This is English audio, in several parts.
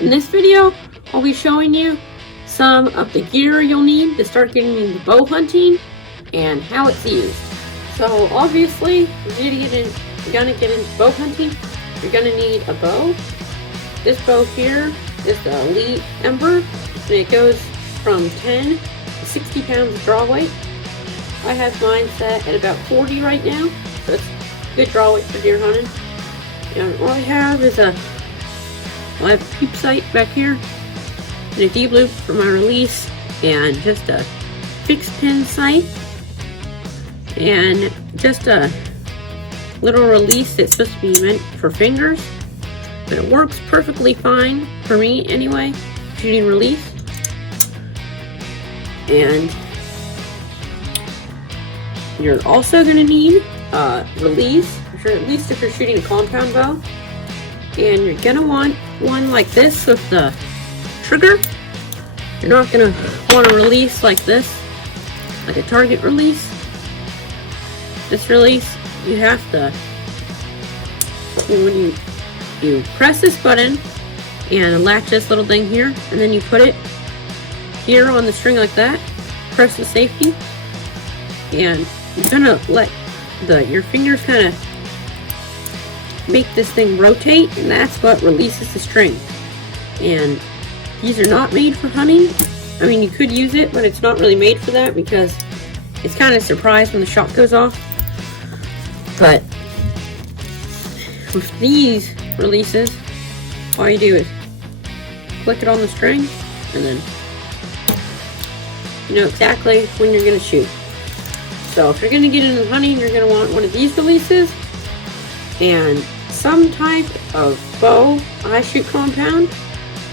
In this video, I'll be showing you some of the gear you'll need to start getting into bow hunting and how it's used. So obviously, if you're gonna get into bow hunting, you're gonna need a bow. This bow here is the Elite Ember, and it goes from 10 to 60 pounds of draw weight. I have mine set at about 40 right now, so it's good draw weight for deer hunting. And all I have is I have a peep sight back here, and a deep loop for my release, and just a fixed pin sight, and just a little release that's supposed to be meant for fingers, but it works perfectly fine for me anyway, shooting release. And you're also going to need a release, at least if you're shooting a compound bow. And you're going to want one like this with the trigger. You're not going to want a release like this, like a target release. This release, you have to, when you press this button and latch this little thing here, and then you put it here on the string like that, press the safety, and you're gonna let your fingers kind of make this thing rotate, and that's what releases the string. And these are not made for hunting. I mean, you could use it, but it's not really made for that because it's kind of surprised when the shot goes off. But with these releases, all you do is click it on the string, and then you know exactly when you're going to shoot. So if you're going to get into hunting, you're going to want one of these releases and some type of bow. I shoot compound,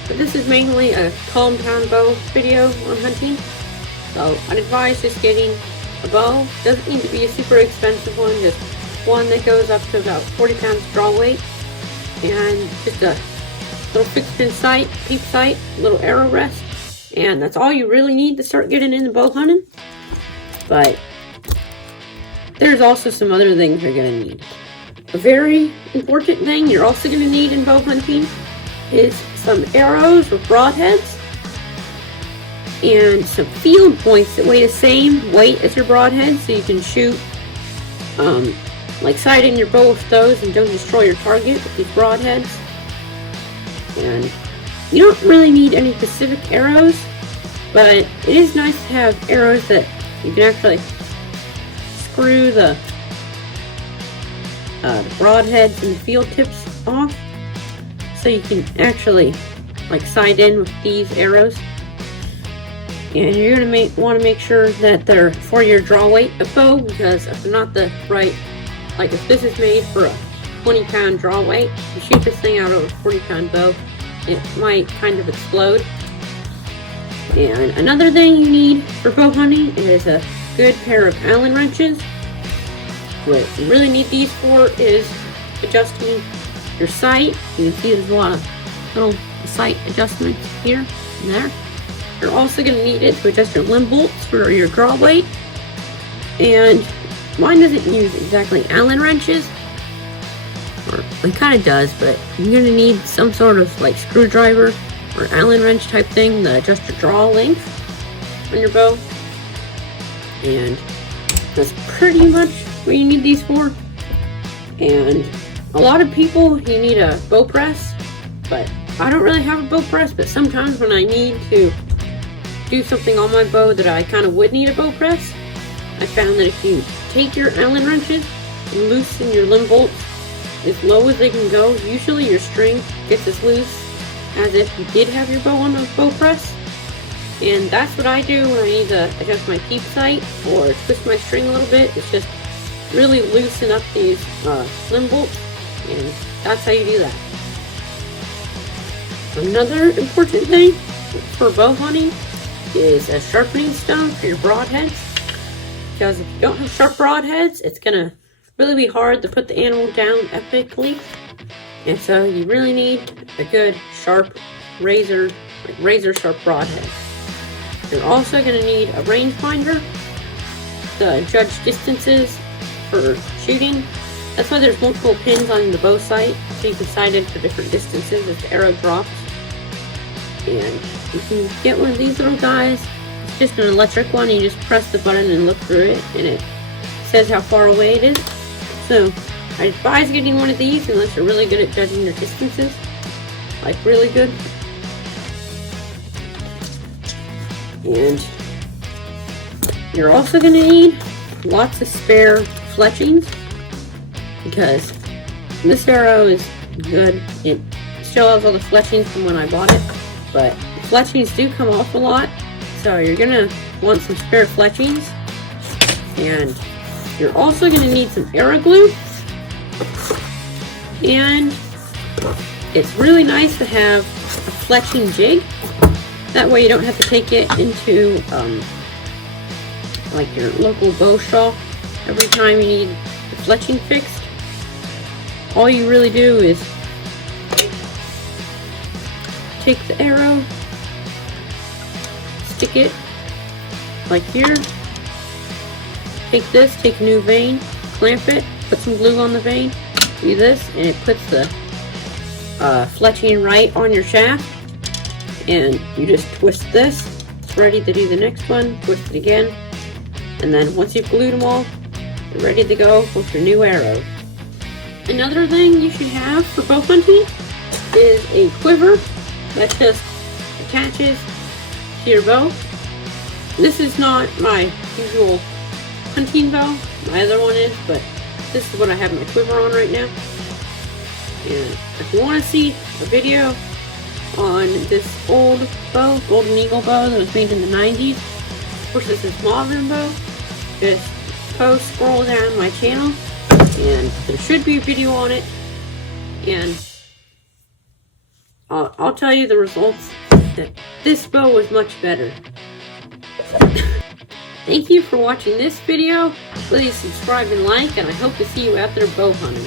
but this is mainly a compound bow video on hunting. So I'd advise just getting a bow. Doesn't need to be a super expensive one, just one that goes up to about 40 pounds draw weight, and just a little fixed pin sight, peep sight, little arrow rest, and that's all you really need to start getting into bow hunting. But there's also some other things you're going to need. A very important thing you're also going to need in bow hunting is some arrows with broadheads and some field points that weigh the same weight as your broadhead, so you can shoot like sighting your bow with those and don't destroy your target with these broadheads. And you don't really need any specific arrows, but it is nice to have arrows that you can actually screw the broadheads and the field tips off, so you can actually like sight in with these arrows. And you're going to want to make sure that they're for your draw weight of bow, because if they're not the right, like if this is made for a 20-pound draw weight, you shoot this thing out of a 40-pound bow, it might kind of explode. And another thing you need for bow hunting is a good pair of Allen wrenches. What you really need these for is adjusting your sight. You can see there's a lot of little sight adjustments here and there. You're also going to need it to adjust your limb bolts for your draw weight. And mine doesn't use exactly Allen wrenches, or it kind of does, but you're going to need some sort of like screwdriver or Allen wrench type thing to adjust your draw length on your bow. And that's pretty much what you need these for. And a lot of people, you need a bow press, but I don't really have a bow press. But sometimes when I need to do something on my bow that I kind of would need a bow press, I found that if you take your Allen wrenches and loosen your limb bolts as low as they can go, usually your string gets as loose as if you did have your bow on a bow press. And that's what I do when I need to adjust my peep sight or twist my string a little bit. It's just really loosen up these limb bolts, and that's how you do that. Another important thing for bow hunting is a sharpening stone for your broadheads, because if you don't have sharp broadheads, it's gonna really be hard to put the animal down epically. And so you really need a good sharp razor sharp broadhead. You're also going to need a rangefinder to judge distances for shooting. That's why there's multiple pins on the bow sight, so you can sight in for different distances as the arrow drops. And you can get one of these little guys. It's just an electric one. You just press the button and look through it, and it says how far away it is. So I advise getting one of these unless you're really good at judging your distances. Like really good. And you're also going to need lots of spare fletchings, because this arrow is good. It still has all the fletchings from when I bought it, but the fletchings do come off a lot, so you're going to want some spare fletchings. And you're also going to need some arrow glue, and it's really nice to have a fletching jig. That way you don't have to take it into like your local bow shop every time you need the fletching fixed. All you really do is take the arrow, stick it like here, take this, take a new vein, clamp it, put some glue on the vein, do this, and it puts the fletching right on your shaft. And you just twist this, it's ready to do the next one, twist it again, and then once you've glued them all, you're ready to go with your new arrow. Another thing you should have for bow hunting is a quiver that just attaches to your bow. This is not my usual hunting bow, my other one is, but this is what I have my quiver on right now. And if you want to see a video on this old bow, Golden Eagle bow that was made in the 90s versus this modern bow, just scroll down my channel and there should be a video on it, and I'll tell you the results that this bow was much better. Thank you for watching this video. Please subscribe and like, and I hope to see you out there bow hunting.